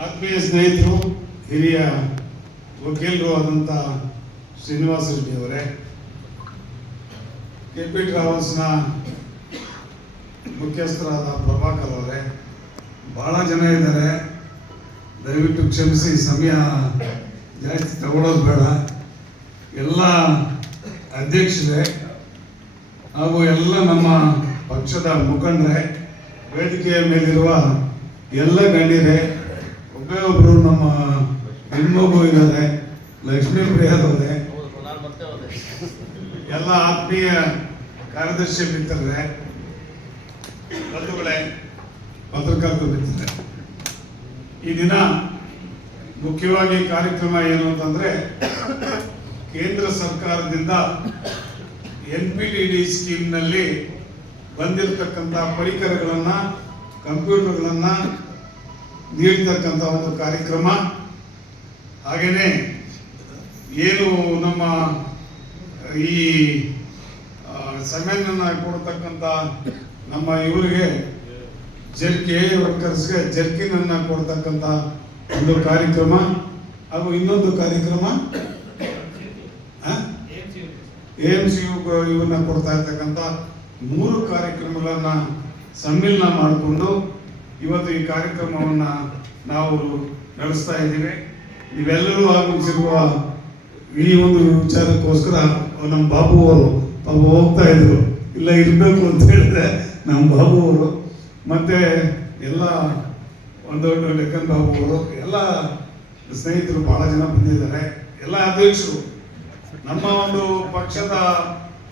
ಆತ್ಮೀಯ ಸ್ನೇಹಿತರು, ಹಿರಿಯ ವಕೀಲರು ಆದಂಥ ಶ್ರೀನಿವಾಸ ರೆಡ್ಡಿ ಅವರೇ ಕೆ ಪಿ ಟ್ರಾವೆಲ್ಸ್ನ ಮುಖ್ಯಸ್ಥರಾದ ಪ್ರಭಾಕರ್ ಅವರೇ ಭಾಳ ಜನ ಇದ್ದಾರೆ. ದಯವಿಟ್ಟು ಕ್ಷಮಿಸಿ, ಸಮಯ ಜಾಸ್ತಿ ತಗೊಳ್ಳೋದು ಬೇಡ. ಎಲ್ಲ ಅಧ್ಯಕ್ಷರೇ ಹಾಗೂ ಎಲ್ಲ ನಮ್ಮ ಪಕ್ಷದ ಮುಖಂಡರೇ, ವೇದಿಕೆಯ ಮೇಲಿರುವ ಎಲ್ಲ ಗಣ್ಯರೇ ಒಬ್ಬೇ ನಮ್ಮ ಹೆಣ್ಮಗು ಇದ್ದಾರೆ ಲಕ್ಷ್ಮೀ ಪ್ರಿಯರವರೇ ಎಲ್ಲ ಆತ್ಮೀಯ ಕಾರ್ಯದರ್ಶಿ ಮಿತ್ರರೇ, ಬಂಧುಗಳೇ ಪತ್ರಕರ್ತ ಮಿತ್ರರೇ, ಈ ದಿನ ಮುಖ್ಯವಾಗಿ ಕಾರ್ಯಕ್ರಮ ಏನು ಅಂತಂದ್ರೆ, ಕೇಂದ್ರ ಸರ್ಕಾರದಿಂದ ಎನ್ ಪಿ ಡಿ ಡಿ ಸ್ಕೀಮ್ನಲ್ಲಿ ಬಂದಿರತಕ್ಕಂಥ ಪರಿಕರಗಳನ್ನು, ಕಂಪ್ಯೂಟರ್ಗಳನ್ನ ನೀಡ್ತಕ್ಕಂಥ ಒಂದು ಕಾರ್ಯಕ್ರಮ. ಹಾಗೆಯೇ ಏನು ನಮ್ಮ, ಈ ಸಮ್ಮೇಳನ ಕೊಡ್ತಕ್ಕಂಥ ನಮ್ಮ ಇವರಿಗೆ, ಜರ್ಕಿ, ವರ್ಕರ್ಸ್ಗೆ ಜರ್ಕಿನನ್ನು ಕೊಡ್ತಕ್ಕಂಥ ಒಂದು ಕಾರ್ಯಕ್ರಮ ಹಾಗೂ ಇನ್ನೊಂದು ಕಾರ್ಯಕ್ರಮ ಎಂ ಸಿ ಯು ಇವನ್ನ ಕೊಡ್ತಾ ಇರ್ತಕ್ಕಂಥ ಮೂರು ಕಾರ್ಯಕ್ರಮಗಳನ್ನು ಸಮ್ಮಿಲನ ಮಾಡಿಕೊಂಡು ಇವತ್ತು ಈ ಕಾರ್ಯಕ್ರಮವನ್ನ ನಾವು ನಡೆಸ್ತಾ ಇದ್ದೇವೆ. ನೀವೆಲ್ಲರೂ ಆಗಮಿಸಿರುವ ಈ ಒಂದು ವಿಚಾರಕ್ಕೋಸ್ಕರ ನಮ್ಮ ಬಾಬು ಅವರು ಪಾಪ ಹೋಗ್ತಾ ಇದ್ರು. ಇಲ್ಲ, ಇರಬೇಕು ಅಂತ ಹೇಳಿದ್ರೆ ನಮ್ಮ ಬಾಬು ಅವರು. ಮತ್ತೆ ಎಲ್ಲ ಒಂದು ಲೆಕ್ಕನ್ ಬಾಬು ಅವರು, ಎಲ್ಲ ಸ್ನೇಹಿತರು ಬಹಳ ಜನ ಬಂದಿದ್ದಾರೆ. ಎಲ್ಲ ಅಧ್ಯಕ್ಷರು. ನಮ್ಮ ಒಂದು ಪಕ್ಷದ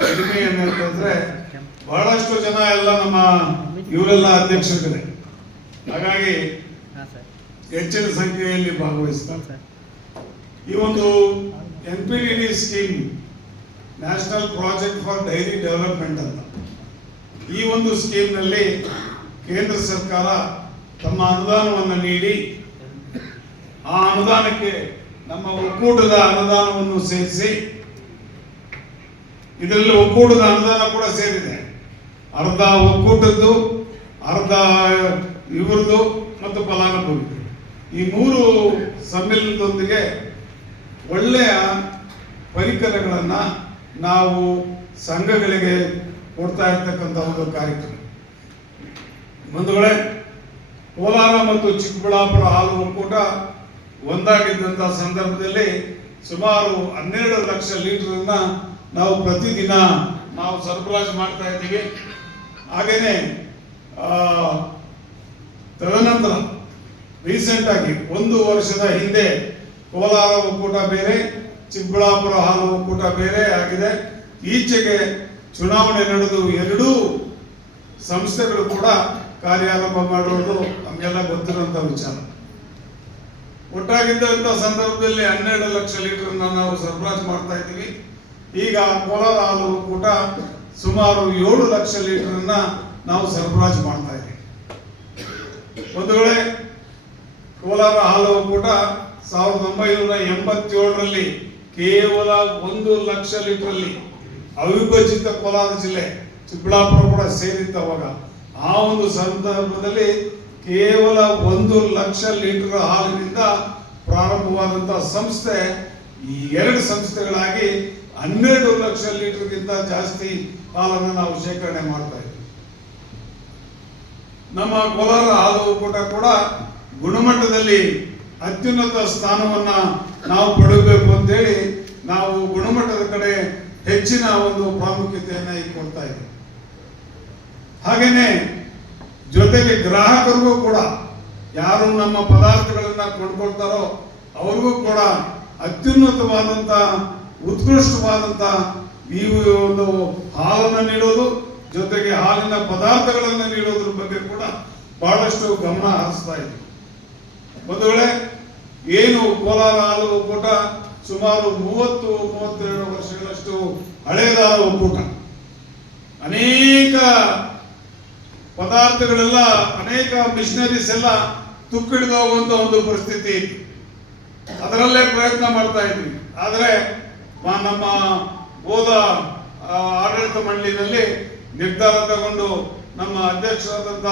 ಕಡಿಮೆ ಏನಂತಂದ್ರೆ ಬಹಳಷ್ಟು ಜನ ಎಲ್ಲ ನಮ್ಮ ಇವರೆಲ್ಲ ಅಧ್ಯಕ್ಷರುಗಳೇ. ಹಾಗಾಗಿ ಹೆಚ್ಚಿನ ಸಂಖ್ಯೆಯಲ್ಲಿ ಭಾಗವಹಿಸ್ತಾರೆ ಈ ಒಂದು N P D D scheme national project for dairy development ಅಂತ. ಈ ಒಂದು ಸ್ಕೀಮ್ನಲ್ಲಿ ಕೇಂದ್ರ ಸರ್ಕಾರ ತಮ್ಮ ಅನುದಾನವನ್ನು ನೀಡಿ ಆ ಅನುದಾನಕ್ಕೆ ನಮ್ಮ ಒಕ್ಕೂಟದ ಅನುದಾನವನ್ನು ಸೇರಿಸಿ ಇದರಲ್ಲಿ ಒಕ್ಕೂಟದ ಅನುದಾನ ಕೂಡ ಸೇರಿದೆ. ಅರ್ಧ ಒಕ್ಕೂಟದ್ದು ಅರ್ಧ ಇವ್ರದ್ದು ಮತ್ತು ಫಲಾನುಭವಿ ಈ ಮೂರು ಸಮ್ಮೇಳನದೊಂದಿಗೆ ಒಳ್ಳೆಯ ಪರಿಕರಗಳನ್ನು ನಾವು ಸಂಘಗಳಿಗೆ ಕೊಡ್ತಾ ಇರ್ತಕ್ಕಂಥ ಒಂದು ಕಾರ್ಯಕ್ರಮ. ಬಂಧುಗಳೇ, ಕೋಲಾರ ಮತ್ತು ಚಿಕ್ಕಬಳ್ಳಾಪುರ ಹಾಲು ಒಕ್ಕೂಟ ಒಂದಾಗಿದ್ದಂಥ ಸಂದರ್ಭದಲ್ಲಿ ಸುಮಾರು ಹನ್ನೆರಡು ಲಕ್ಷ ಲೀಟರ್ನ ನಾವು ಪ್ರತಿದಿನ ನಾವು ಸರಬರಾಜು ಮಾಡ್ತಾ ಇದ್ದೀವಿ. ಹಾಗೆಯೇ ತದನಂತರ ರೀಸೆಂಟ್ ಆಗಿ ಒಂದು ವರ್ಷದ ಹಿಂದೆ ಕೋಲಾರ ಒಕ್ಕೂಟ ಬೇರೆ, ಚಿಕ್ಕಬಳ್ಳಾಪುರ ಹಾಲು ಒಕ್ಕೂಟ ಬೇರೆ ಆಗಿದೆ. ಈಚೆಗೆ ಚುನಾವಣೆ ನಡೆದು ಎರಡೂ ಸಂಸ್ಥೆಗಳು ಕೂಡ ಕಾರ್ಯಾರಂಭ ಮಾಡುವುದು ನಮಗೆಲ್ಲ ಗೊತ್ತಿರುವಂತ ವಿಚಾರ. ಒಟ್ಟಾಗಿದ್ದಂಥ ಸಂದರ್ಭದಲ್ಲಿ ಹನ್ನೆರಡು ಲಕ್ಷ ಲೀಟರ್ ನಾವು ಸರಬರಾಜು ಮಾಡ್ತಾ ಇದ್ದೀವಿ. ಈಗ ಕೋಲಾರ ಹಾಲು ಒಕ್ಕೂಟ ಸುಮಾರು ಏಳು ಲಕ್ಷ ಲೀಟರ್ ನಾವು ಸರಬರಾಜು ಮಾಡ್ತಾ ಒಂದು ವೇಳೆ ಕೋಲಾರ ಹಾಲು ಒಕ್ಕೂಟ ಸಾವಿರದ ಒಂಬೈನೂರ ಎಂಬತ್ತೇಳರಲ್ಲಿ ಕೇವಲ ಒಂದು ಲಕ್ಷ ಲೀಟರ್ ಅಲ್ಲಿ ಅವಿಭಜಿತ ಕೋಲಾರ ಜಿಲ್ಲೆ ಚಿಕ್ಕಬಳ್ಳಾಪುರ ಕೂಡ ಸೇರಿತ್ತು ಅವಾಗ. ಆ ಒಂದು ಸಂದರ್ಭದಲ್ಲಿ ಕೇವಲ ಒಂದು ಲಕ್ಷ ಲೀಟರ್ ಹಾಲಿನಿಂದ ಪ್ರಾರಂಭವಾದಂತಹ ಸಂಸ್ಥೆ ಈ ಎರಡು ಸಂಸ್ಥೆಗಳಾಗಿ ಹನ್ನೆರಡು ಲಕ್ಷ ಲೀಟರ್ಗಿಂತ ಜಾಸ್ತಿ ಹಾಲನ್ನು ನಾವು ಶೇಖರಣೆ ಮಾಡ್ತಾ ಇದ್ದೀವಿ. ನಮ್ಮ ಕೋಲಾರ ಹಾಲು ಒಕ್ಕೂಟ ಕೂಡ ಗುಣಮಟ್ಟದಲ್ಲಿ ಅತ್ಯುನ್ನತ ಸ್ಥಾನವನ್ನು ನಾವು ಪಡೆಯಬೇಕು ಅಂತೇಳಿ ನಾವು ಗುಣಮಟ್ಟದ ಕಡೆ ಹೆಚ್ಚಿನ ಒಂದು ಪ್ರಾಮುಖ್ಯತೆಯನ್ನು ಈಗ ಕೊಡ್ತಾ ಇದ್ದೀವಿ. ಹಾಗೇನೆ ಜೊತೆಗೆ ಗ್ರಾಹಕರಿಗೂ ಕೂಡ ಯಾರು ನಮ್ಮ ಪದಾರ್ಥಗಳನ್ನು ಕೊಂಡ್ಕೊಳ್ತಾರೋ ಅವ್ರಿಗೂ ಕೂಡ ಅತ್ಯುನ್ನತವಾದಂತ, ಉತ್ಕೃಷ್ಟವಾದಂತ ನೀವು ಒಂದು ಹಾಲನ್ನು ನೀಡೋದು ಜೊತೆಗೆ ಹಾಲಿನ ಪದಾರ್ಥಗಳನ್ನು ನೀಡೋದ್ರ ಬಗ್ಗೆ ಕೂಡ ಬಹಳಷ್ಟು ಗಮನ ಹರಿಸ್ತಾ ಇದ್ದೀವಿ ಒಂದು ವೇಳೆ ಏನು ಕೋಲಾರ ಹಾಲು ಒಕ್ಕೂಟ ಸುಮಾರು ಮೂವತ್ತು, ಮೂವತ್ತೆರಡು ವರ್ಷಗಳಷ್ಟು ಹಳೆಯದಾದ ಒಕ್ಕೂಟ. ಅನೇಕ ಪದಾರ್ಥಗಳೆಲ್ಲ, ಅನೇಕ ಮಿಷನರೀಸ್ ಎಲ್ಲ ತುಕ್ಕಿಡಿದು ಹೋಗುವಂತ ಒಂದು ಪರಿಸ್ಥಿತಿ ಅದರಲ್ಲೇ ಪ್ರಯತ್ನ ಮಾಡ್ತಾ ಇದ್ವಿ. ಆದರೆ ನಮ್ಮ ಹೋದ ಆಡಳಿತ ಮಂಡಳಿನಲ್ಲಿ ನಿರ್ಧಾರ ತಗೊಂಡು ನಮ್ಮ ಅಧ್ಯಕ್ಷರಾದಂಥ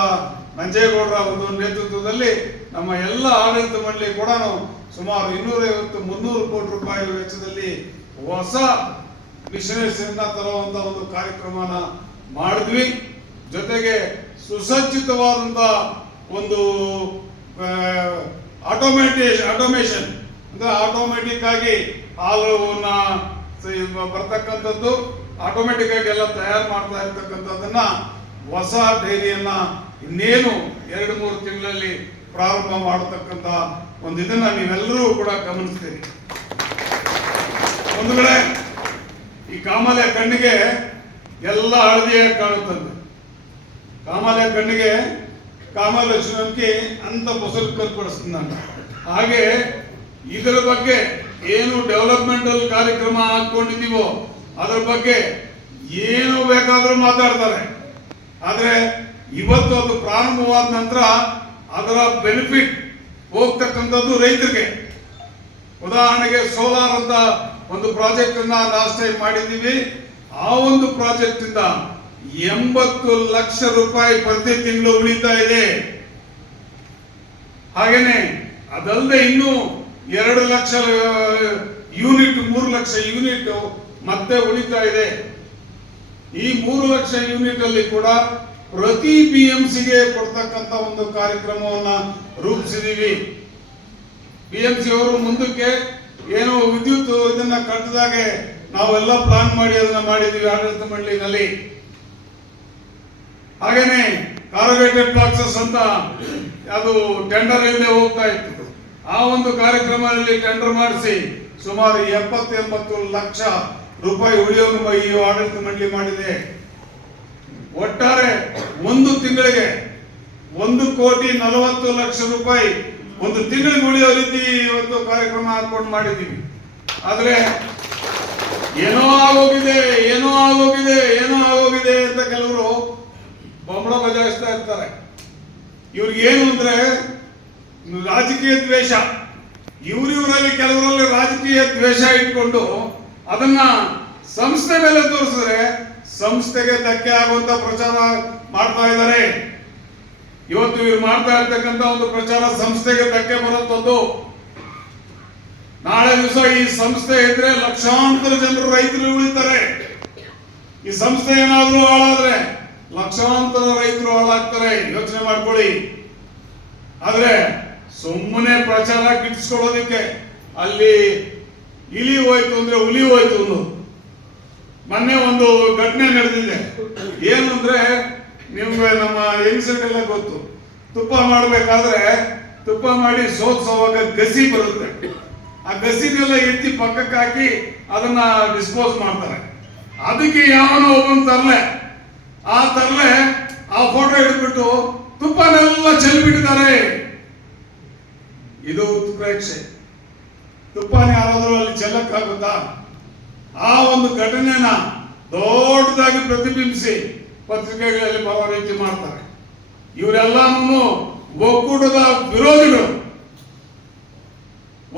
ನಂಜೇಗೌಡರ ಒಂದು ನೇತೃತ್ವದಲ್ಲಿ ನಮ್ಮ ಎಲ್ಲ ಆಡಳಿತ ಮಂಡಳಿ ಕೂಡ ಸುಮಾರು ಇನ್ನೂರೈವತ್ತು ಮುನ್ನೂರು ಕೋಟಿ ರೂಪಾಯಿ ವೆಚ್ಚದಲ್ಲಿ ಹೊಸ ಮಿಷನರೀಸ್ ತರುವಂತ ಒಂದು ಕಾರ್ಯಕ್ರಮನ ಮಾಡಿದ್ವಿ. ಜೊತೆಗೆ ಸುಸಜ್ಜಿತವಾದಂತ ಒಂದು ಆಟೋಮೆಟೇಷನ್ ಆಟೋಮೇಷನ್ ಅಂದ್ರೆ ಆಟೋಮೆಟಿಕ್ ಆಗಿ ಹಾಲು ಬರ್ತಕ್ಕಂಥದ್ದು. ಆಟೋಮೆಟಿಕ್ ಆಗಿ ಎಲ್ಲ ತಯಾರು ಮಾಡ್ತಾ ಇರ್ತಕ್ಕಂಥದ್ದನ್ನ ಹೊಸ ಡೈರಿಯನ್ನ ಇನ್ನೇನು ಎರಡು ಮೂರು ತಿಂಗಳಲ್ಲಿ ಪ್ರಾರಂಭ ಮಾಡತಕ್ಕಂತ ಒಂದು ಇದನ್ನ ನೀವೆಲ್ಲರೂ ಕೂಡ ಗಮನಿಸ್ತೀರಿ. ಒಂದು ಕಡೆ ಈ ಕಾಮಾಲೆ ಕಣ್ಣಿಗೆ ಎಲ್ಲ ಹಳದಿಯಾಗಿ ಕಾಣುತ್ತದೆ. ಕಾಮಾಲೆ ಕಣ್ಣಿಗೆ ಕಾಮಲಕ್ಷ್ಮಿ ಅಂತ ಬಸಲು ನಾನು. ಹಾಗೆ ಇದರ ಬಗ್ಗೆ ಏನು ಡೆವಲಪ್ಮೆಂಟಲ್ ಕಾರ್ಯಕ್ರಮ ಹಾಕೊಂಡಿದೀವೋ ಅದರ ಬಗ್ಗೆ ಏನು ಬೇಕಾದರೂ ಮಾತಾಡ್ತಾರೆ. ಆದರೆ ಇವತ್ತು ಅದು ಪ್ರಾರಂಭವಾದ ನಂತರ ಅದರ ಬೆನಿಫಿಟ್ ಹೋಗ್ತಕ್ಕಂಥದ್ದು ರೈತರಿಗೆ. ಉದಾಹರಣೆಗೆ ಸೋಲಾರ್ ಅಂತ ಒಂದು ಪ್ರಾಜೆಕ್ಟ್ ಅನ್ನ ಲಾಸ್ಟ್ ಟೈಮ್ ಮಾಡಿದ್ದೀವಿ. ಆ ಒಂದು ಪ್ರಾಜೆಕ್ಟ್ ಇಂದ ಎಂಬತ್ತು ಲಕ್ಷ ರೂಪಾಯಿ ಪ್ರತಿ ತಿಂಗಳು ಉಳಿತಾ ಇದೆ. ಹಾಗೇನೆ ಅದಲ್ಲದೆ ಇನ್ನು ಎರಡು ಲಕ್ಷ, ಯೂನಿಟ್, ಮೂರು ಲಕ್ಷ ಯೂನಿಟ್ ಮತ್ತೆ ಉಳಿತಾ ಇದೆ. ಈ ಮೂರು ಲಕ್ಷ ಯೂನಿಟ್ ಅಲ್ಲಿ ಕೂಡ ಪ್ರತಿ ಪಿ ಎಂ ಸಿಗೆ ಕೊಡ್ತಕ್ಕಂತ ಒಂದು ಕಾರ್ಯಕ್ರಮವನ್ನ ರೂಪಿಸಿದೀವಿ. ಪಿ ಎಂ ಸಿ ಅವರು ಮುಂದಕ್ಕೆ ಏನು ವಿದ್ಯುತ್ ಇದನ್ನ ಕಟ್ಟದಾಗೆ ನಾವೆಲ್ಲ ಪ್ಲಾನ್ ಮಾಡಿ ಅದನ್ನ ಮಾಡಿದೀವಿ ಆಡಳಿತ ಮಂಡಳಿನಲ್ಲಿ. ಹಾಗೇನೆ ಕಾರ್ಬೇಟೆಡ್ ಬಾಕ್ಸಸ್ ಅಂತ ಅದು ಟೆಂಡರ್ ಇಲ್ಲದೆ ಹೋಗ್ತಾ ಇತ್ತು. ಆ ಒಂದು ಕಾರ್ಯಕ್ರಮದಲ್ಲಿ ಟೆಂಡರ್ ಮಾಡಿಸಿ ಸುಮಾರು ಎಪ್ಪತ್ತು ಎಂಬತ್ತು ಲಕ್ಷ ರೂಪಾಯಿ ಉಳಿಯೋನು ಈ ಆಡಳಿತ ಮಂಡಳಿ ಮಾಡಿದೆ. ಒಟ್ಟಾರೆ ಒಂದು ತಿಂಗಳಿಗೆ ಒಂದು ಕೋಟಿ ನಲವತ್ತು ಲಕ್ಷ ರೂಪಾಯಿ ಒಂದು ತಿಂಗಳಿಗೆ ಉಳಿಯೋ ರೀತಿ ಇವತ್ತು ಕಾರ್ಯಕ್ರಮ ಹಾಕೊಂಡು ಮಾಡಿದ್ದೀವಿ. ಆದ್ರೆ ಏನೋ ಆಗೋಗಿದೆ ಏನೋ ಆಗೋಗಿದೆ ಏನೋ ಆಗೋಗಿದೆ ಅಂತ ಕೆಲವರು ಬೊಂಬಳ ಬಜಾಯಿಸ್ತಾ ಇರ್ತಾರೆ. ಇವ್ರಿಗೆ ಏನು ಅಂದ್ರೆ ರಾಜಕೀಯ ದ್ವೇಷ. ಇವ್ರಿವರಲ್ಲಿ ಕೆಲವರಲ್ಲಿ ರಾಜಕೀಯ ದ್ವೇಷ ಇಟ್ಕೊಂಡು ಅದನ್ನ ಸಂಸ್ಥೆ ಮೇಲೆ ತೋರಿಸಿದ್ರೆ ಸಂಸ್ಥೆಗೆ ಧಕ್ಕೆ ಆಗುವಂತ ಪ್ರಚಾರ ಮಾಡ್ತಾ ಇದ್ದಾರೆ. ಇವತ್ತು ಇವ್ರು ಮಾಡ್ತಾ ಇರ್ತಕ್ಕಂಥ ಒಂದು ಪ್ರಚಾರ ಸಂಸ್ಥೆಗೆ ಧಕ್ಕೆ ಬರುವಂತದ್ದು. ನಾಳೆ ದಿವಸ ಈ ಸಂಸ್ಥೆ ಇದ್ರೆ ಲಕ್ಷಾಂತರ ಜನರು ರೈತರು ಉಳಿತಾರೆ. ಈ ಸಂಸ್ಥೆ ಏನಾದ್ರೂ ಹಾಳಾದ್ರೆ ಲಕ್ಷಾಂತರ ರೈತರು ಹಾಳಾಗ್ತಾರೆ. ಯೋಚನೆ ಮಾಡ್ಕೊಳ್ಳಿ. ಆದ್ರೆ ಸುಮ್ಮನೆ ಪ್ರಚಾರ ಕಿಟ್ಸ್ಕೊಳ್ಳೋದಕ್ಕೆ ಅಲ್ಲಿ ಇಲಿ ಹೋಯ್ತು ಅಂದ್ರೆ ಹುಲಿ ಹೋಯ್ತು ಅನ್ನೋದು ಮೊನ್ನೆ ಒಂದು ಘಟನೆ ನಡೆದಿದೆ. ಏನು ಅಂದ್ರೆ ನಿಮ್ಗೆ ನಮ್ಮ ಎಲ್ಲ ಗೊತ್ತು. ತುಪ್ಪ ಮಾಡಬೇಕಾದ್ರೆ ತುಪ್ಪ ಮಾಡಿ ಸೋತ್ಸೋವಾಗ ಗಸಿ ಬರುತ್ತೆ. ಆ ಗಸಿನೆಲ್ಲ ಎತ್ತಿ ಪಕ್ಕಕ್ಕೆ ಹಾಕಿ ಅದನ್ನ ಡಿಸ್ಪೋಸ್ ಮಾಡ್ತಾರೆ. ಅದಕ್ಕೆ ಯಾವನೋ ಒಬ್ಬನ ತರಲೆ. ಆ ತರಲೆ ಆ ಫೋಟೋ ಹಿಡಿದ್ಬಿಟ್ಟು ತುಪ್ಪನೆಲ್ಲ ಚೆಲ್ಬಿಟ್ಟಿದ್ದಾರೆ. ಇದು ಉತ್ಪ್ರೇಕ್ಷೆ. ತುಪ್ಪನ ಯಾರಾದರೂ ಅಲ್ಲಿ ಚೆಲ್ಲಕ್ಕಾಗುತ್ತಾ ಆ ಒಂದು ಘಟನೆನ ದೊಡ್ಡದಾಗಿ ಪ್ರತಿಬಿಂಬಿಸಿ ಪತ್ರಿಕೆಗಳಲ್ಲಿ ಬರೋ ರೀತಿ ಮಾಡ್ತಾರೆ ಇವರೆಲ್ಲನೂ ಒಕ್ಕೂಟದ ವಿರೋಧಿಗಳು.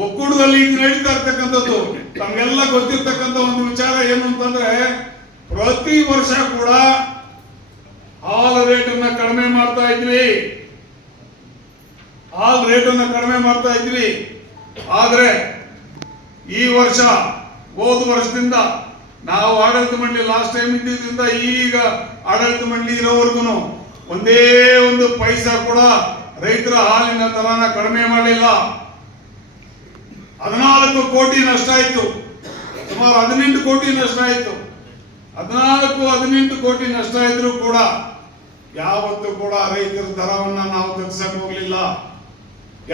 ಒಕ್ಕೂಟದಲ್ಲಿ ಈಗ ನಡೀತಾ ಇರ್ತಕ್ಕಂಥದ್ದು, ತಮಗೆಲ್ಲ ಗೊತ್ತಿರ್ತಕ್ಕಂಥ ಒಂದು ವಿಚಾರ ಏನು ಅಂತಂದ್ರೆ ಪ್ರತಿ ವರ್ಷ ಕೂಡ ಹಾಲ್ ರೇಟ್ ಅನ್ನ ಕಡಿಮೆ ಮಾಡ್ತಾ ಇದ್ವಿ. ಹಾಲ್ ರೇಟ್ ಅನ್ನ ಕಡಿಮೆ ಮಾಡ್ತಾ ಇದ್ವಿ. ಆದ್ರೆ ಈ ವರ್ಷ, ಹೋದ ವರ್ಷದಿಂದ ನಾವು ಆಡಳಿತ ಮಂಡಳಿ ಲಾಸ್ಟ್ ಟೈಮ್ ಇದ್ದಿದ್ದರಿಂದ ಈಗ ಆಡಳಿತ ಮಂಡಳಿ ಇರೋವರೆಗೂ ಒಂದೇ ಒಂದು ಪೈಸಾ ಕೂಡ ರೈತರ ಹಾಲಿನ ದರನ ಕಡಿಮೆ ಮಾಡಲಿಲ್ಲ. ಹದಿನಾಲ್ಕು ಕೋಟಿ ನಷ್ಟ ಆಯಿತು. ಸುಮಾರು ಹದಿನೆಂಟು ಕೋಟಿ ನಷ್ಟ ಆಯಿತು. ಹದಿನಾಲ್ಕು, ಹದಿನೆಂಟು ಕೋಟಿ ನಷ್ಟ ಇದ್ರೂ ಕೂಡ ಯಾವತ್ತೂ ಕೂಡ ರೈತರ ದರವನ್ನು ನಾವು ತಗ್ಸಕ್ಕೆ ಹೋಗಲಿಲ್ಲ.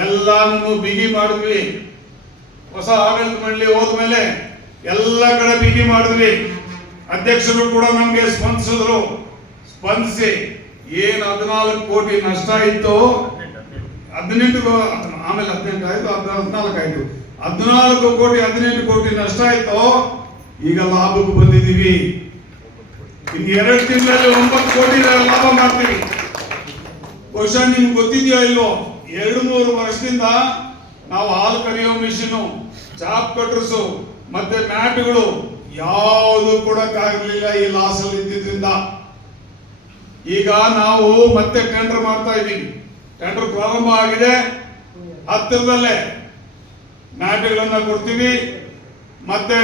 ಎಲ್ಲಾನು ಬಿಗಿ ಮಾಡಿದ್ವಿ. ಹೊಸ ಆಡಳಿತ ಮಂಡಳಿ ಹೋದ್ಮೇಲೆ ಎಲ್ಲ ಕಡೆ ಬಿಗಿ ಮಾಡಿದ್ವಿ. ಅಧ್ಯಕ್ಷರು ಕೂಡ ನಮಗೆ ಸ್ಪಂದಿಸಿದ್ರು. ಸ್ಪಂದಿಸಿ ಏನ್ ಹದಿನಾಲ್ಕು ಕೋಟಿ ನಷ್ಟ ಇತ್ತು? ಹದಿನೆಂಟು ಆಮೇಲೆ ಹದಿನೆಂಟು ಆಯ್ತು ಹದ್- ಹದಿನಾಲ್ಕು ಆಯ್ತು. ಹದಿನಾಲ್ಕು ಕೋಟಿ, ಹದಿನೆಂಟು ಕೋಟಿ ನಷ್ಟ ಆಯ್ತು ಈಗ ಲಾಭಕ್ಕೆ ಬಂದಿದ್ದೀವಿ. ಇನ್ನು ಎರಡು ತಿಂಗಳಲ್ಲಿ ಒಂಬತ್ತು ಕೋಟಿ ಲಾಭ ಮಾಡ್ತೀವಿ. ಬಹುಶಃ ನಿಮ್ಗೆ ಗೊತ್ತಿದೆಯೋ ಇಲ್ವೋ? ಎರಡು ನೂರು ವರ್ಷದಿಂದ ನಾವು ಹಾಲು ಕರೆಯೋ ಮಿಷಿನು ಚಾಪ್ ಕಟ್ರಸು ಮತ್ತೆ ಮ್ಯಾಟ್ಗಳು ಯಾವುದು ಕೊಡಕ್ಕಾಗಲಿಲ್ಲ ಈ ಲಾಸ್ ಅಲ್ಲಿ ಇದ್ದಿದ್ರಿಂದ. ಈಗ ನಾವು ಮತ್ತೆ ಟೆಂಡರ್ ಮಾಡ್ತಾ ಇದ್ದೀವಿ. ಟೆಂಡರ್ ಪ್ರಾರಂಭ ಆಗಿದೆ. ಹತ್ತಿರದಲ್ಲೇ ಮ್ಯಾಟ್ಗಳನ್ನ ಕೊಡ್ತೀವಿ. ಮತ್ತೆ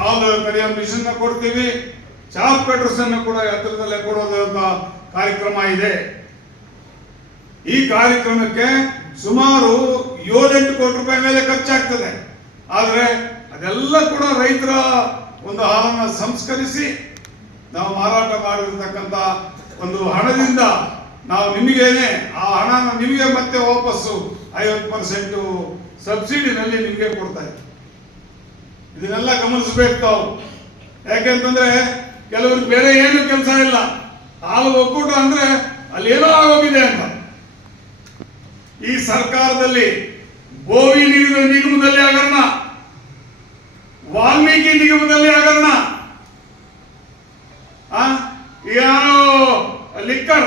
ಹಾಲು ಕರಿಯೋ ಮಿಷನ್ ಕೊಡ್ತೀವಿ. ಚಾಪ್ ಕಟರ್ಸ್ ಅನ್ನು ಕೂಡ ಹತ್ತಿರದಲ್ಲೇ ಕೊಡೋದಂತ ಕಾರ್ಯಕ್ರಮ ಇದೆ. ಈ ಕಾರ್ಯಕ್ರಮಕ್ಕೆ ಸುಮಾರು ಏಳೆಂಟು ಕೋಟಿ ರೂಪಾಯಿ ಮೇಲೆ ಖರ್ಚಾಗ್ತದೆ. ಆದರೆ ಅದೆಲ್ಲ ಕೂಡ ರೈತರ ಒಂದು ಹಾಲನ್ನು ಸಂಸ್ಕರಿಸಿ ನಾವು ಮಾರಾಟ ಮಾಡಿರ್ತಕ್ಕಂಥ ಒಂದು ಹಣದಿಂದ ನಾವು ನಿಮಗೇನೆ ಆ ಹಣನ ನಿಮಗೆ ಮತ್ತೆ ವಾಪಸ್ಸು ಐವತ್ತು ಪರ್ಸೆಂಟು ಸಬ್ಸಿಡಿನಲ್ಲಿ ನಿಮಗೆ ಕೊಡ್ತಾ ಇದ್ದೀವಿ ಇದನ್ನೆಲ್ಲ ಗಮನಿಸಬೇಕು ತಾವು. ಯಾಕೆಂತಂದ್ರೆ ಕೆಲವ್ರಿಗೆ ಬೇರೆ ಏನು ಕೆಲಸ ಇಲ್ಲ. ಹಾಲು ಒಕ್ಕೂಟ ಅಂದ್ರೆ ಅಲ್ಲಿ ಏನೋ ಆಗೋಗಿದೆ ಅಂತ. ಈ ಸರ್ಕಾರದಲ್ಲಿ ಗೋವಿ ನಿಗಮ ನಿಗಮದಲ್ಲಿ ಹಗರಣ, ವಾಲ್ಮೀಕಿ ನಿಗಮದಲ್ಲಿ ಹಗರಣ. ಯಾರೋ ಲಿಕ್ಕರ್,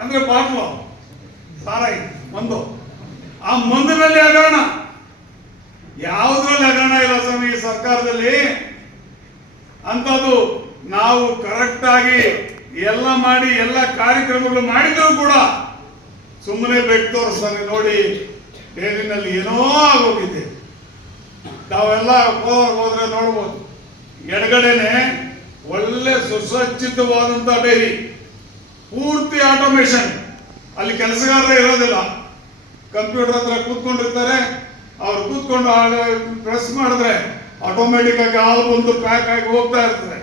ಅಂದ್ರೆ ಬಾಟ್ಲು, ಸಾರಾಯಿ, ಮಂದು. ಆ ಮಂದಿನಲ್ಲಿ ಹಗರಣ. ಯಾವುದ್ರಲ್ಲಿ ಹಗರಣ ಇಲ್ಲ ಸ್ವಾಮಿ ಸರ್ಕಾರದಲ್ಲಿ? ಅಂತದ್ದು ನಾವು ಕರೆಕ್ಟ್ ಆಗಿ ಎಲ್ಲ ಮಾಡಿ, ಎಲ್ಲ ಕಾರ್ಯಕ್ರಮಗಳು ಮಾಡಿದ್ರು ಕೂಡ ಸುಮ್ಮನೆ ಬೆಟ್ಟು ಸ್ವಾಮಿ ನೋಡಿ ಡೈರಿನಲ್ಲಿ ಏನೋ ಆಗೋಗಿದೆ. ತಾವೆಲ್ಲ ಕೋಲಾರ ಹೋದ್ರೆ ನೋಡ್ಬೋದು. ಎಡಗಡೆನೆ ಒಳ್ಳೆ ಸುಸಜ್ಜಿತವಾದಂತ ಡೈರಿ ಪೂರ್ತಿ ಆಟೋಮೇಷನ್ ಅಲ್ಲಿ ಕೆಲಸಗಾರರೇ ಇರೋದಿಲ್ಲ. ಕಂಪ್ಯೂಟರ್ ಹತ್ರ ಕೂತ್ಕೊಂಡಿರ್ತಾರೆ. ಅವ್ರು ಕೂತ್ಕೊಂಡು ಪ್ರೆಸ್ ಮಾಡಿದ್ರೆ ಆಟೋಮೆಟಿಕ್ ಆಗಿ ಹಾಲು ಬಂದು ಪ್ಯಾಕ್ ಆಗಿ ಹೋಗ್ತಾ ಇರ್ತಾರೆ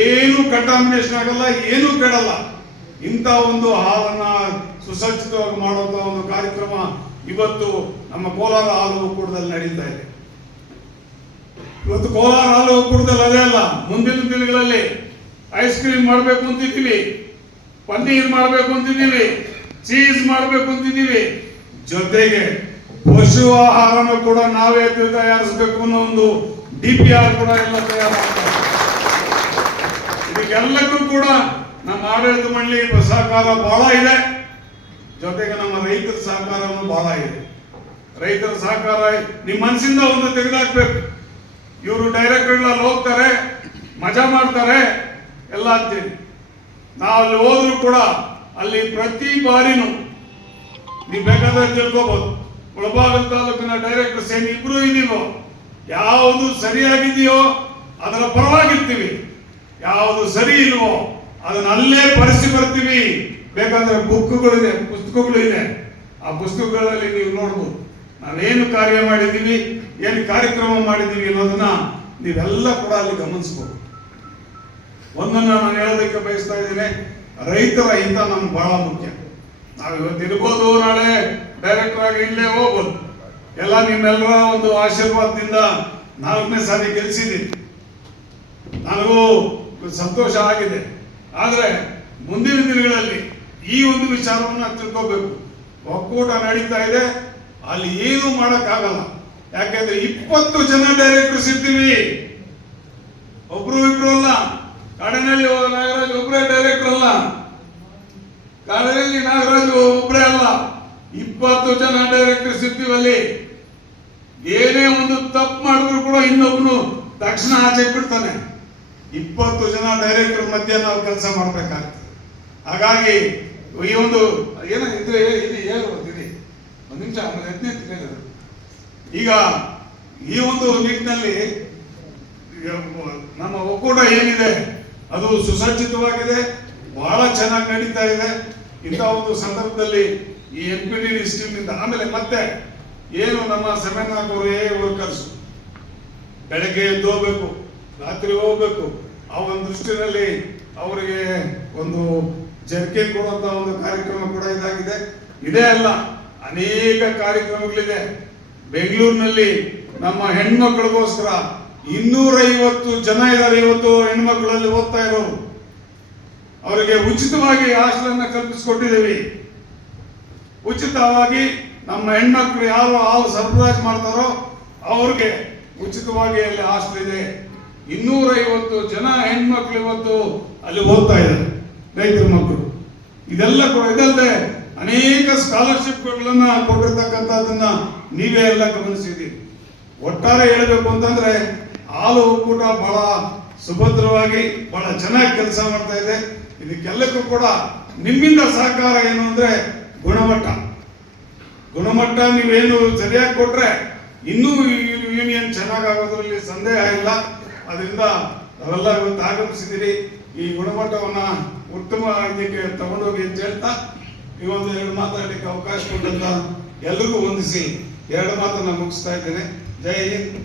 ಏನು ಕಂಟಾಮಿನೇಷನ್ ಆಗಲ್ಲ, ಏನು ಕೆಡಲ್ಲ. ಇಂಥ ಒಂದು ಹಾಲನ್ನ ಸುಸಜ್ಜಿತವಾಗಿ ಮಾಡುವಂತ ಒಂದು ಕಾರ್ಯಕ್ರಮ ಇವತ್ತು ನಮ್ಮ ಕೋಲಾರ ಹಾಲು ಒಕ್ಕೂಟದಲ್ಲಿ ನಡೀತಾ ಇದೆ. ಇವತ್ತು ಕೋಲಾರ ಹಾಲು ಒಕ್ಕೂಟದಲ್ಲಿ ಅದೇ ಅಲ್ಲ, ಮುಂದಿನ ದಿನಗಳಲ್ಲಿ ಐಸ್ ಕ್ರೀಮ್ ಮಾಡಬೇಕು ಅಂತಿದ್ದೀವಿ, ಪನ್ನೀರ್ ಮಾಡಬೇಕು ಅಂತಿದ್ದೀವಿ ಚೀಸ್ ಮಾಡಬೇಕು ಅಂತಿದ್ದೀವಿ. ಜೊತೆಗೆ ಪಶು ಆಹಾರನ ಕೂಡ ನಾವೇ ತಯಾರಿಸಬೇಕು ಅನ್ನೋ ಒಂದು ಡಿ ಪಿ ಆರ್ ಕೂಡ ಎಲ್ಲ ತಯಾರು ಇದಕ್ಕೆಲ್ಲಕ್ಕೂ ಕೂಡ ನಮ್ಮ ಆಡಳಿತ ಮಂಡಳಿ ಸಹಕಾರ ಬಹಳ ಇದೆ. ಜೊತೆಗೆ ನಮ್ಮ ರೈತರ ಸಹಕಾರವನ್ನು ಬಹಳ ಇದೆ. ರೈತರ ಸಹಕಾರ ನಿಮ್ಮ ಮನಸ್ಸಿಂದ ಒಂದು ತೆಗೆದಾಕ್ಬೇಕು. ಇವರು ಡೈರೆಕ್ಟರ್ಗಳಲ್ಲಿ ಹೋಗ್ತಾರೆ, ಮಜಾ ಮಾಡ್ತಾರೆ, ಎಲ್ಲ ಅಂತೇಳಿ ನಾವು ಅಲ್ಲಿ ಹೋದ್ರು ಕೂಡ ಅಲ್ಲಿ ಪ್ರತಿ ಬಾರಿನೂ ನೀವು ಬೇಕಾದ್ರೆ ತಿಳ್ಕೋಬಹುದು ಮುಳಬಾಗಲ್ ತಾಲೂಕಿನ ಡೈರೆಕ್ಟರ್ ಸೇನೆ ಇಬ್ರು ಇದೀವೋ ಯಾವುದು ಸರಿಯಾಗಿದೆಯೋ ಅದರ ಪರವಾಗಿರ್ತೀವಿ. ಯಾವುದು ಸರಿ ಇಲ್ವೋ ಅದನ್ನ ಅಲ್ಲೇ ಬರೆಸಿ ಬರ್ತೀವಿ. ಬೇಕಾದ್ರೆ ಬುಕ್ಗಳಿದೆ ಪುಸ್ತಕಗಳು ಇದೆ. ಆ ಪುಸ್ತಕಗಳಲ್ಲಿ ನೀವು ನೋಡ್ಬೋದು. ನಾವೇನು ಕಾರ್ಯ ಮಾಡಿದ್ದೀವಿ ಏನು ಕಾರ್ಯಕ್ರಮ ಮಾಡಿದ್ದೀವಿ ಅನ್ನೋದನ್ನ ನೀವೆಲ್ಲ ಕೂಡ ಅಲ್ಲಿ ಗಮನಿಸ್ಬೋದು. ಒಂದನ್ನ ನಾನು ಹೇಳೋದಕ್ಕೆ ಬಯಸ್ತಾ ಇದ್ದೇನೆ, ರೈತರ ಹಿತ ನಮ್ಗೆ ಬಹಳ ಮುಖ್ಯ. ನಾವು ಇವತ್ತು ಇರ್ಬೋದು ನಾಳೆ ಡೈರೆಕ್ಟರ್ ಆಗಿ ಇಲ್ಲೇ ಹೋಗ್ಬೋದು. ಎಲ್ಲ ನಿಮ್ಮೆಲ್ಲರ ಒಂದು ಆಶೀರ್ವಾದದಿಂದ ನಾಲ್ಕನೇ ಸಾರಿ ಗೆಲ್ಸಿದ್ದೀನಿ. ನನಗೂ ಸಂತೋಷ ಆಗಿದೆ. ಆದರೆ ಮುಂದಿನ ದಿನಗಳಲ್ಲಿ ಈ ಒಂದು ವಿಚಾರವನ್ನು ತಿಳ್ಕೋಬೇಕು. ಒಕ್ಕೂಟ ನಡೀತಾ ಇದೆ. ಅಲ್ಲಿ ಏನು ಮಾಡೋಕ್ಕಾಗಲ್ಲ. ಯಾಕೆಂದ್ರೆ ಇಪ್ಪತ್ತು ಜನ ಡೈರೆಕ್ಟರ್ಸ್ ಇರ್ತೀವಿ. ಒಬ್ರು ಇಬ್ರು ಅಲ್ಲ. ಕಾಡಿನಲ್ಲಿ ನಾಗರಾಜ್ ಒಬ್ಬರೇ ಡೈರೆಕ್ಟರ್ ಅಲ್ಲ. ಕಾಡಿನಲ್ಲಿ ನಾಗರಾಜ್ ಒಬ್ಬರೇ ಅಲ್ಲ. ಇಪ್ಪತ್ತು ಜನ ಡೈರೆಕ್ಟರ್ಸ್ ಸಿಗ್ತೀವಲ್ಲಿ ಏನೇ ಒಂದು ತಪ್ಪು ಮಾಡಿದ್ರು ಕೂಡ ಇನ್ನೊಬ್ನು ತಕ್ಷಣ ಆಚೆ ಬಿಡ್ತಾನೆ. ಇಪ್ಪತ್ತು ಜನ ಡೈರೆಕ್ಟರ್ ಮಧ್ಯೆ ನಾವು ಕೆಲಸ ಮಾಡ್ಬೇಕಾಗ್ತದೆ. ಹಾಗಾಗಿ ಈ ಒಂದು ಏನ ಇದ್ರೆ ಇಲ್ಲಿ ಹೇಳ್ಬೋದಿರಿ ಒಂದು ನಿಮಿಷ, ಒಂದು ಈಗ ಈ ಒಂದು ನಿಟ್ಟಿನಲ್ಲಿ ನಮ್ಮ ಒಕ್ಕೂಟ ಏನಿದೆ, ಅದು ಸುಸಜ್ಜಿತವಾಗಿದೆ, ಬಹಳ ಚೆನ್ನಾಗಿ ನಡೀತಾ ಇದೆ. ಇಂಥ ಒಂದು ಸಂದರ್ಭದಲ್ಲಿ ಈ ಎಂ ಪಿ ಡಿ ನಿಂದ ಆಮೇಲೆ ಮತ್ತೆ ಏನು ನಮ್ಮ ಸೆವೆನ್ ಏ ವರ್ಕರ್ಸ್ ಬೆಳಗ್ಗೆ ಎದ್ದು ಹೋಗ್ಬೇಕು, ರಾತ್ರಿ ಹೋಗ್ಬೇಕು. ಆ ಒಂದು ದೃಷ್ಟಿನಲ್ಲಿ ಅವರಿಗೆ ಒಂದು ಜರ್ಕೆ ಕೊಡುವಂತ ಒಂದು ಕಾರ್ಯಕ್ರಮ ಕೂಡ ಇದಾಗಿದೆ. ಇದೇ ಅಲ್ಲ, ಅನೇಕ ಕಾರ್ಯಕ್ರಮಗಳಿದೆ. ಬೆಂಗಳೂರಿನಲ್ಲಿ ನಮ್ಮ ಹೆಣ್ಮಕ್ಳಿಗೋಸ್ಕರ ಇನ್ನೂರೈವತ್ತು ಜನ ಇದ್ದಾರೆ ಇವತ್ತು ಹೆಣ್ಮಕ್ಳಲ್ಲಿ ಓದ್ತಾ ಇರೋರು. ಅವರಿಗೆ ಉಚಿತವಾಗಿ ಹಾಸ್ಟೆಲನ್ನ ಕಲ್ಪಿಸಿಕೊಟ್ಟಿದ್ದೀವಿ. ಉಚಿತವಾಗಿ ನಮ್ಮ ಹೆಣ್ಮಕ್ಳು ಯಾರು ಹಾಲು ಸರ್ಪ್ರೈಸ್ ಮಾಡ್ತಾರೋ ಅವ್ರಿಗೆ ಉಚಿತವಾಗಿ ಅಲ್ಲಿ ಹಾಸ್ಟೆಲ್ ಇದೆ. ಇನ್ನೂರೈವತ್ತು ಜನ ಹೆಣ್ಮಕ್ಳು ಇವತ್ತು ಅಲ್ಲಿ ಓದ್ತಾ ಇದ್ದಾರೆ. ರೈತರ ಮಕ್ಕಳು. ಇದೆಲ್ಲ ಇದಲ್ಲದೆ ಅನೇಕ ಸ್ಕಾಲರ್ಶಿಪ್ಗಳನ್ನ ಕೊಟ್ಟಿರ್ತಕ್ಕಂಥದ್ದನ್ನ ನೀವೇ ಎಲ್ಲ ಗಮನಿಸಿದ್ದೀರಿ. ಒಟ್ಟಾರೆ ಹೇಳಬೇಕು ಅಂತಂದ್ರೆ ಹಾಲು ಒಕ್ಕೂಟ ಬಹಳ ಸುಭದ್ರವಾಗಿ ಬಹಳ ಚೆನ್ನಾಗಿ ಕೆಲಸ ಮಾಡ್ತಾ ಇದೆ. ಇದಕ್ಕೆಲ್ಲಕ್ಕೂ ಕೂಡ ನಿಮ್ಮಿಂದ ಸಹಕಾರ ಏನು ಅಂದ್ರೆ ಗುಣಮಟ್ಟ. ಗುಣಮಟ್ಟ ನೀವೇನು ಸರಿಯಾಗಿ ಕೊಟ್ರೆ ಇನ್ನೂ ಯೂನಿಯನ್ ಚೆನ್ನಾಗಾಗೋದ್ರಲ್ಲಿ ಸಂದೇಹ ಇಲ್ಲ. ಅದರಿಂದ ನಾವೆಲ್ಲ ಇವತ್ತು ಆಗಮಿಸಿದ್ದೀರಿ. ಈ ಗುಣಮಟ್ಟವನ್ನ ಉತ್ತಮ ಇದಕ್ಕೆ ತಗೊಂಡೋಗಿ ಅಂತ ಹೇಳ್ತಾ ಈ ಒಂದು ಎರಡು ಮಾತಾಡಲಿಕ್ಕೆ ಅವಕಾಶ ಕೊಟ್ಟಂತ ಎಲ್ರಿಗೂ ಹೊಂದಿಸಿ ಎರಡು ಮಾತನ್ನ ಮುಗಿಸ್ತಾ ಇದ್ದೇನೆ. ಜೈ ಹಿಂದ್.